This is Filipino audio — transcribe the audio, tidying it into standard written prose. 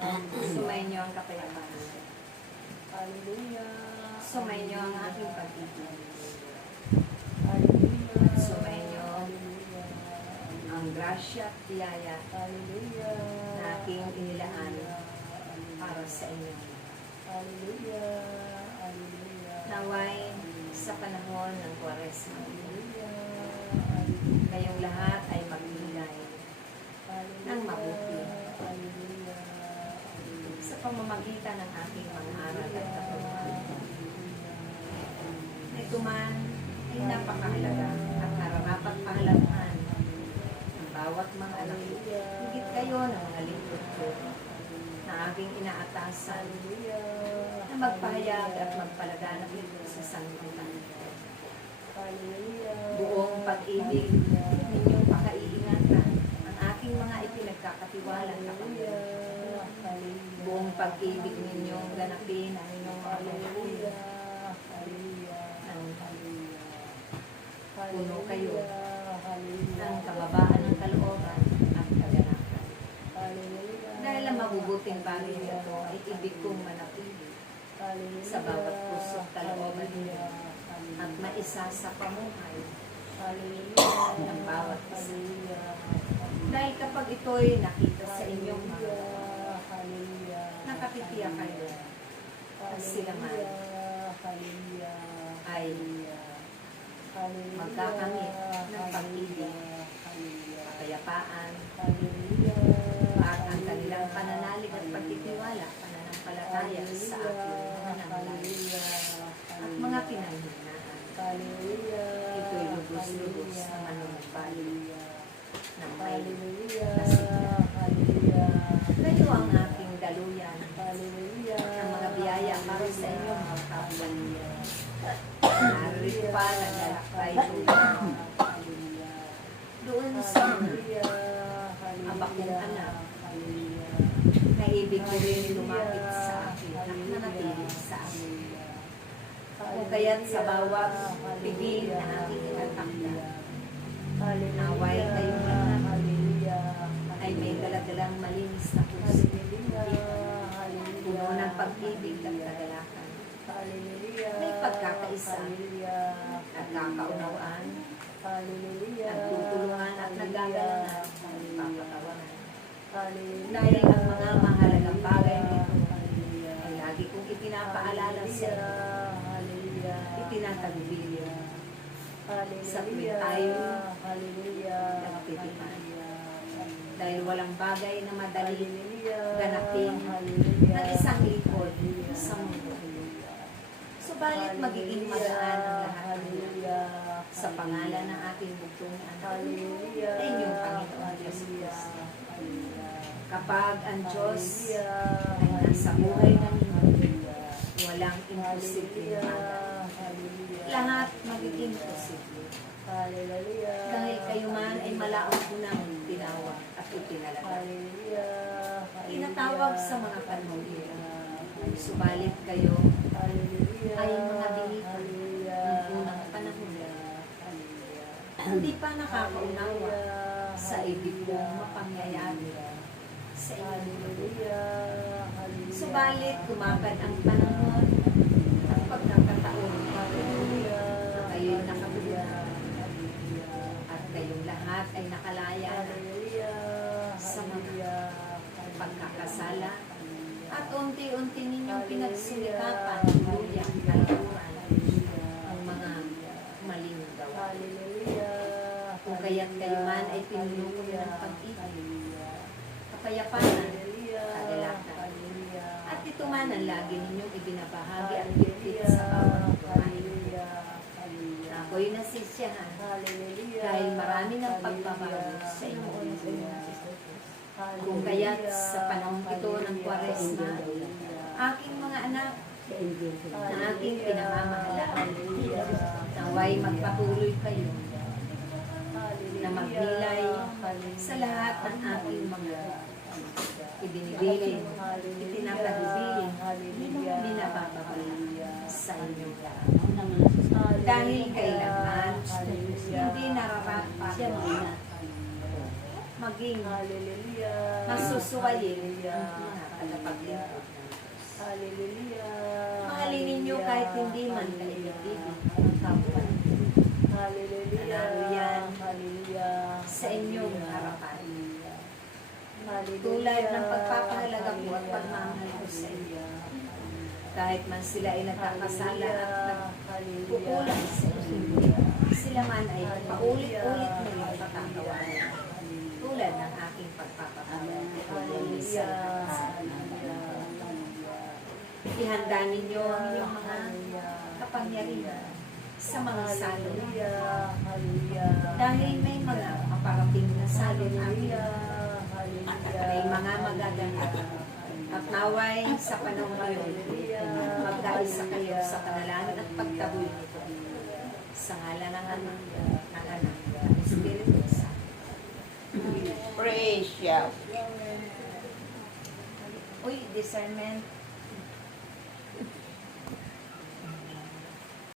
Sumayin niyo ang kapayapaan. Hallelujah. Sumayin niyo ang aking pag-ibig. Hallelujah. At sumayin niyo ang grasya at biyaya Hallelujah. na aking inilaan para sa inyo. Hallelujah. Hallelujah. Naway sa panahon ng Kwaresma, Hallelujah. kayong lahat ay maglilay ng mabuti Hallelujah. sa pamamagitan ng aking mga aral at katuruan. Ito man ay napakahalaga at nararapat pahalagahan ng bawat mga anak. Higit kayo ng mga lingkod ko na aking inaatasan na magpahayag at magpalaganap ito sa sanlibutan. Buong pag-ibig ninyong pakaiingatan ang aking mga ipinagkakatiwala sa Panginoon. Buong pag-ibig ninyong ganapin ang inyong mga buhay. Puno kayo ng kababaan ng kalooban at kaganapan. Dahil ang mabubuting bagay nito ay ibig kong manatili sa bawat puso at kalooban ninyo at maisa sa pamuhay ng bawat isa. Dahil kapag ito'y nakita sa inyong mga nakatitiyak kayo na sila man ay magkakamit ng pag-ibig, kapayapaan, at ang kanilang pananalig at pagtitiwala, pananampalataya sa aking mga nangalayo at mga pinanghinaan. Ito'y lubos-lubos na manunumbalik ng may kasigla. Kayo ang aking daluyan ng mga biyaya para sa inyong mga kapwan. Narito pa naglalakbay doon sa abakong anak na ibig ko rin lumapit sa akin at nanatili sa akin. Kung kaya't sa bawat pigil na aking inatakda, naway kayong lahat ay may galagalang malinis na puso, puno ng pag-ibig at kagalakan, may pagkakaisa at kakaunawaan, nagtutulungan at nagagalangan, papatawanan. Dahil ang mga mahalagang bagay nito ay lagi kong ipinapaalala sa inyo, itinatagubilin sa tuwing tayo nagtitipan. Dahil walang bagay na madali ganapin ng isang lingkod sa mundo. Subalit magiging magaan ang lahat ng yan sa pangalan ng ating bugtong anak na inyong Panginoon Diyos Kristo. Kapag ang Diyos ay nasa buhay ng inyo, walang imposible bagay. Lahat magiging posible. Dahil kayo man ay malaong unang tinawag at itinalaga. Tinatawag sa mga panahon ito. Subalit kayo ay mga dinitan ng unang panahon. Hindi pa nakakaunawa sa ibig kong mapangyayari sa inyo. Subalit kumakan ang panahon at pagkakataon na kayo'y nakabuluhan at kayong lahat ay nakalaya sa mga pagkakasala at unti-unti ninyong pinagsilikapan ng luyang kalikuran ang mga maling gawa. Kung kaya't kayo man ay pinuno ng pag-ibig, kapayapaan, kagalakan, at ito man ang lagi ninyong ibinabahagi at bitbit sa bawat buhay. Ako'y nasisyahan dahil marami ng pagbabago sa inyong buhay. Kung kaya't sa panahon ito ng Kwaresma, aking mga anak na aking pinamamahalaan, naway magpatuloy kayo na magnilay sa lahat ng aking mga ibinibilin, itinatagubilin, binabababala sa inyong lahat. Dahil kailangan hindi nararapat maging Hallelujah. masusuwayin ang mga tagapaglingkod ng Diyos. Hallelujah. Mahalin ninyo kahit hindi man kaibig-ibig ang kapwa. Hallelujah. Nanalo yan Hallelujah. sa inyong harapan. Hallelujah. Tulad ng pagpapahalaga po at pagmamahal ko sa inyo. Kahit man sila ay nagkakasala at nagkukulang sa inyo, sila man ay paulit-ulit na rin patatawanan. Tulad ng aking pagpapahalaga sa ihanda ninyo ang inyong mga kapangyarihan sa mga salong. Dahil may mga kaparating na salong amin at may mga magaganap. At naway sa panahon ngayon, magkaisa kayo sa panalangin at pagtaboy nito. Sa ngalan ng Ama, ng Anak, ng Espiritu Santo. Praise Yahweh. Uy, discernment.